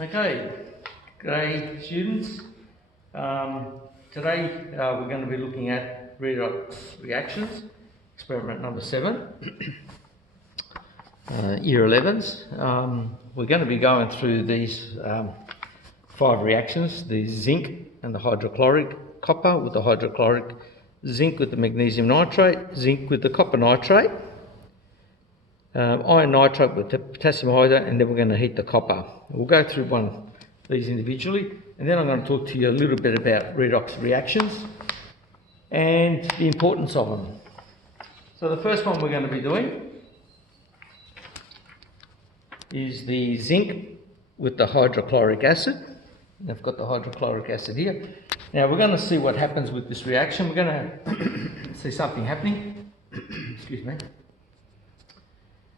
Okay, grade students. Today we're going to be looking at redox reactions, experiment number 7, year 11s. We're going to be going through these 5 reactions: the zinc and the hydrochloric copper with the hydrochloric, zinc with the magnesium nitrate, zinc with the copper nitrate, iron nitrate with the potassium hydride, and then we're going to heat the copper. We'll go through one of these individually, and then I'm going to talk to you a little bit about redox reactions and the importance of them. So the first one we're going to be doing is the zinc with the hydrochloric acid. And I've got the hydrochloric acid here. Now we're going to see what happens with this reaction. We're going to see something happening. Excuse me.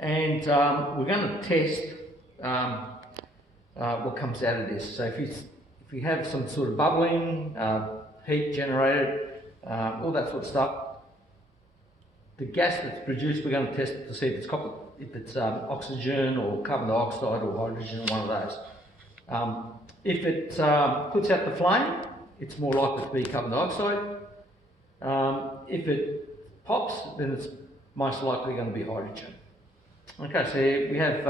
And we're going to test what comes out of this. So if you have some sort of bubbling, heat generated, all that sort of stuff, the gas that's produced, we're going to test it to see if it's copper, if it's oxygen or carbon dioxide or hydrogen, one of those. If it puts out the flame, it's more likely to be carbon dioxide. If it pops, then it's most likely going to be hydrogen. Okay, so we have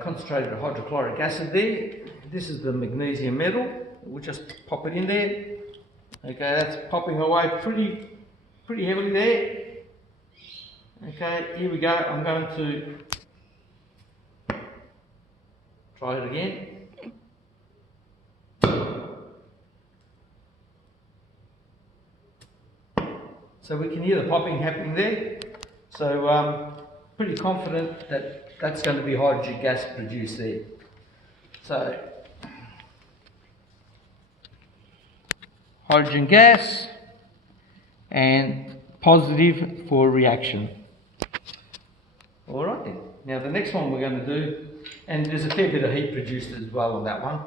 concentrated hydrochloric acid there. This is the magnesium metal. We'll just pop it in there. Okay, that's popping away pretty heavily there. Okay, here we go. I'm going to try it again. So we can hear the popping happening there. So pretty confident that that's going to be hydrogen gas produced there. So hydrogen gas and positive for reaction. All right then. Now the next one we're going to do, and there's a fair bit of heat produced as well on that one.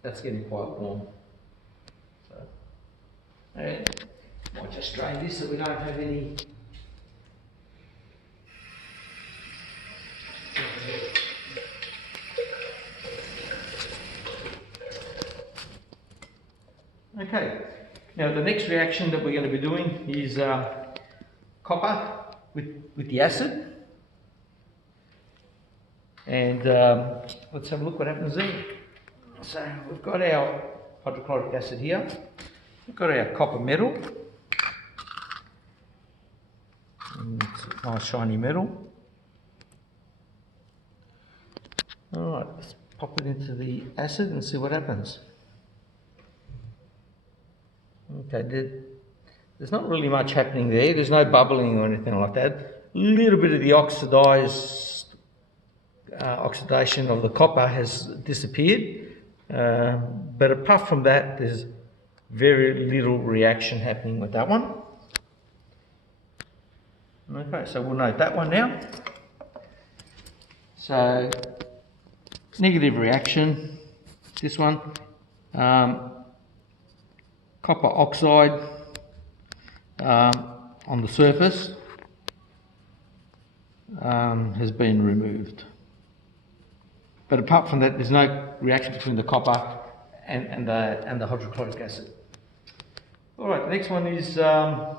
That's getting quite warm. So, and might just drain this so we don't have any. Okay, now the next reaction that we're going to be doing is copper with the acid. And let's have a look what happens there. So we've got our hydrochloric acid here. We've got our copper metal. And it's a nice shiny metal. Alright, let's pop it into the acid and see what happens. Okay, there's not really much happening there. There's no bubbling or anything like that. A little bit of the oxidation of the copper has disappeared. But apart from that, there's very little reaction happening with that one. Okay, so we'll note that one now. So, negative reaction, this one. Copper oxide on the surface has been removed. But apart from that, there's no reaction between the copper and the hydrochloric acid. All right, the next one is the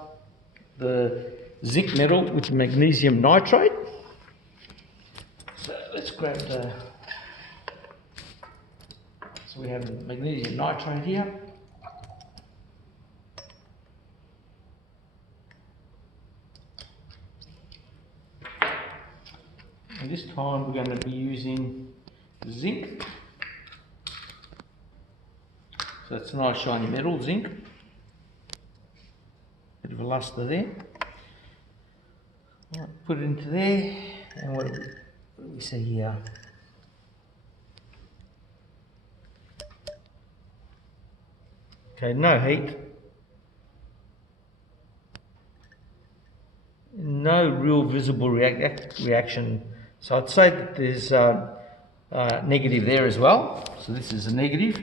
zinc metal with magnesium nitrate. So let's grab the. So we have the magnesium nitrate here. And this time we're going to be using zinc. So it's a nice shiny metal, zinc. Bit of a luster there. Right, put it into there, and what do we see here? Okay, no heat. No real visible reaction. So I'd say that there's negative there as well. So this is a negative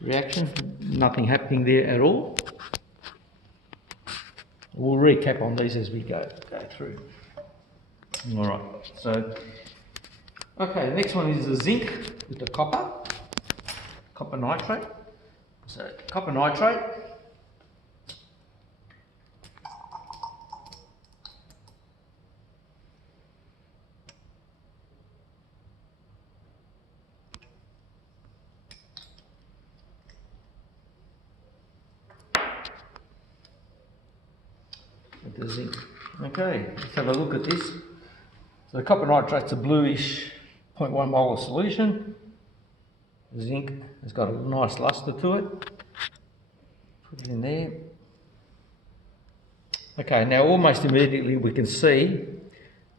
reaction. Nothing happening there at all. We'll recap on these as we go through. All right. So Okay, the next one is the zinc with the copper nitrate. So copper nitrate. With the zinc. Okay, let's have a look at this. So the copper nitrate's a bluish 0.1 molar solution. The zinc has got a nice luster to it. Put it in there. Okay, now almost immediately we can see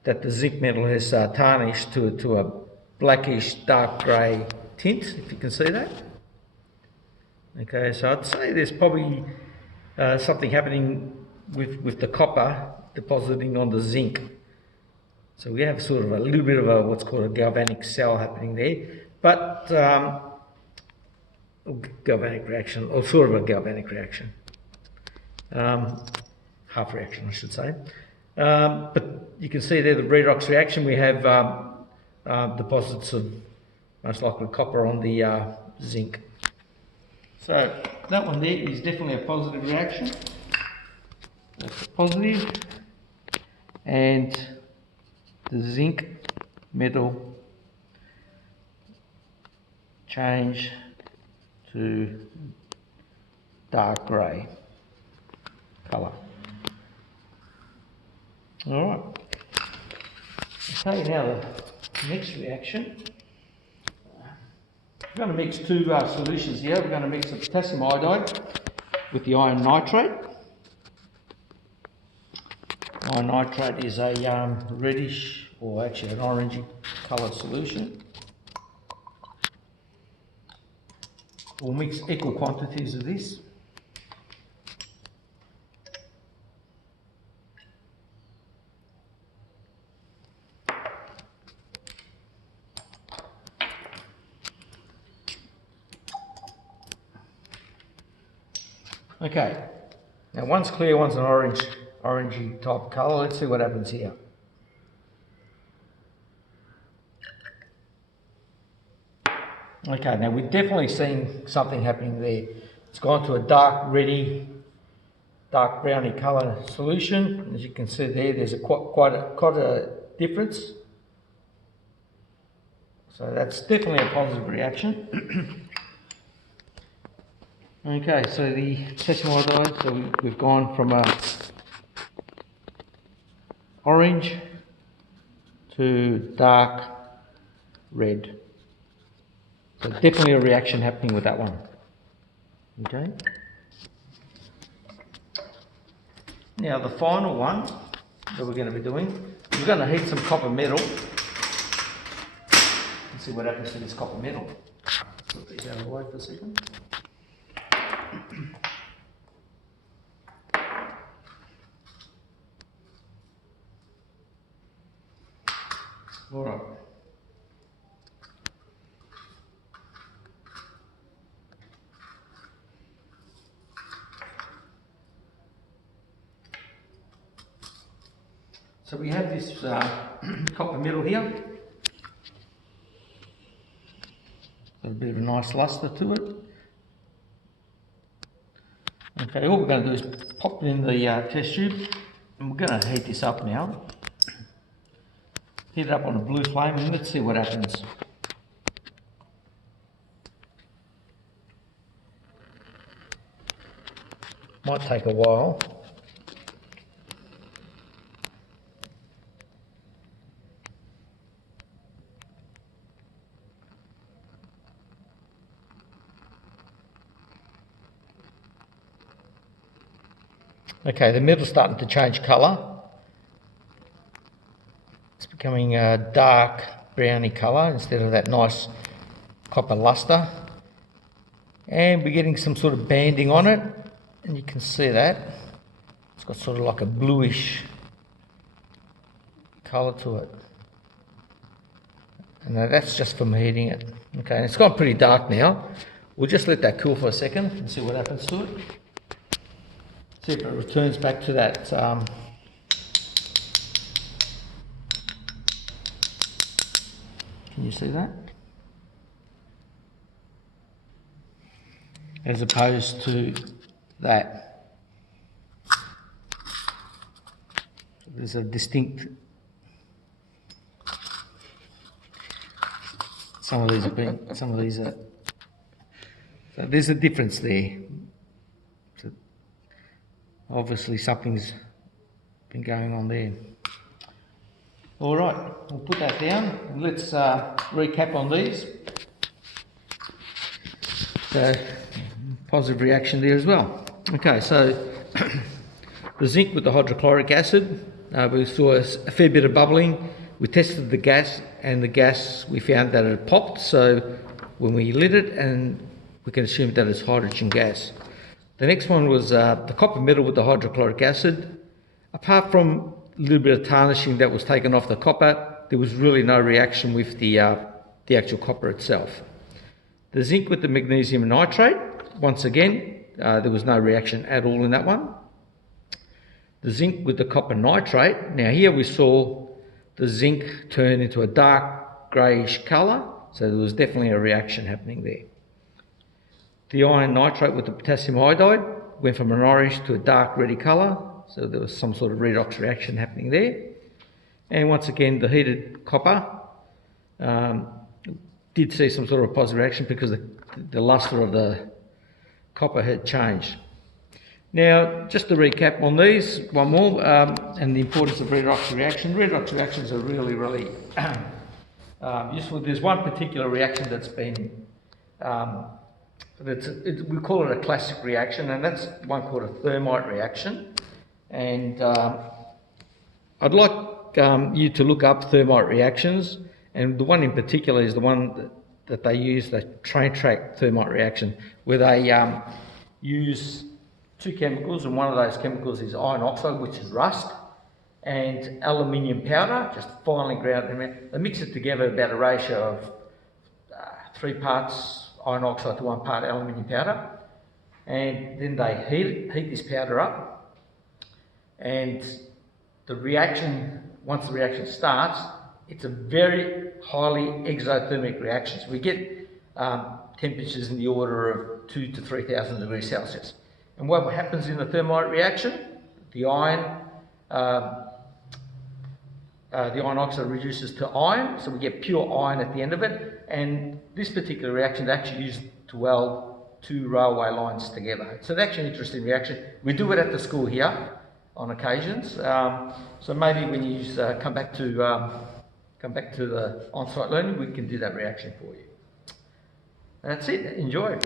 that the zinc metal has tarnished to a blackish dark grey tint, if you can see that. Okay, so I'd say there's probably something happening with the copper depositing on the zinc. So we have sort of a little bit of what's called a galvanic cell happening there, but galvanic reaction, or sort of a galvanic reaction. Half reaction, I should say. But you can see there the redox reaction, we have deposits of most likely copper on the zinc. So that one there is definitely a positive reaction. That's positive. And the zinc metal change to dark grey colour. Alright. Okay, now the next reaction. We're going to mix two solutions here. We're going to mix the potassium iodide with the iron nitrate. Iron nitrate is a reddish, or actually an orangey coloured solution. We'll mix equal quantities of this. Okay, now one's clear, one's an orangey type colour. Let's see what happens here. Okay, now we're definitely seeing something happening there. It's gone to a dark browny colour solution. As you can see there, there's quite a difference. So that's definitely a positive reaction. Okay, so the potassium iodide, so we've gone from a orange to dark red. So definitely a reaction happening with that one. Okay. Now the final one that we're going to be doing, we're going to heat some copper metal. Let's see what happens to this copper metal. Let's put these out of the way for a second. All right. So we have this copper metal here. Got a bit of a nice luster to it. Okay, all we're going to do is pop it in the test tube, and we're going to heat this up now. Heat it up on a blue flame, and let's see what happens. Might take a while. Okay, the metal's starting to change colour. It's becoming a dark browny colour instead of that nice copper luster. And we're getting some sort of banding on it, and you can see that. It's got sort of like a bluish colour to it. And that's just from heating it. Okay, and it's gone pretty dark now. We'll just let that cool for a second and see what happens to it. See if it returns back to that Can you see that? As opposed to that. There's a distinct. Some of these are. So there's a difference there. So obviously something's been going on there. All right, we'll put that down and let's recap on these. So positive reaction there as well. Okay, so the zinc with the hydrochloric acid, we saw a fair bit of bubbling. We tested the gas, and the gas, we found that it popped, so when we lit it, and we can assume that it's hydrogen gas. The next one was the copper metal with the hydrochloric acid. Apart from a little bit of tarnishing that was taken off the copper, there was really no reaction with the actual copper itself. The zinc with the magnesium nitrate, once again, there was no reaction at all in that one. The zinc with the copper nitrate, now here we saw the zinc turn into a dark greyish colour, so there was definitely a reaction happening there. The iron nitrate with the potassium iodide went from an orange to a dark reddy colour, so there was some sort of redox reaction happening there. And once again, the heated copper did see some sort of positive reaction because the lustre of the copper had changed. Now, just to recap on these, one more, and the importance of redox reaction. Redox reactions are really, really useful. There's one particular reaction that's been, we call it a classic reaction, and that's one called a thermite reaction. And I'd like you to look up thermite reactions, and the one in particular is the one that they use, the train track thermite reaction, where they use two chemicals, and one of those chemicals is iron oxide, which is rust, and aluminium powder, just finely ground. They mix it together about a ratio of 3 parts iron oxide to 1 part aluminium powder, and then they heat this powder up, and the reaction, once the reaction starts, it's a very highly exothermic reaction. So we get temperatures in the order of 2,000 to 3,000 degrees Celsius. And what happens in the thermite reaction? The iron oxide reduces to iron, so we get pure iron at the end of it. And this particular reaction is actually used to weld 2 railway lines together. So it's actually an interesting reaction. We do it at the school here on occasions. So maybe when you come back to the on-site learning, we can do that reaction for you. That's it. Enjoy.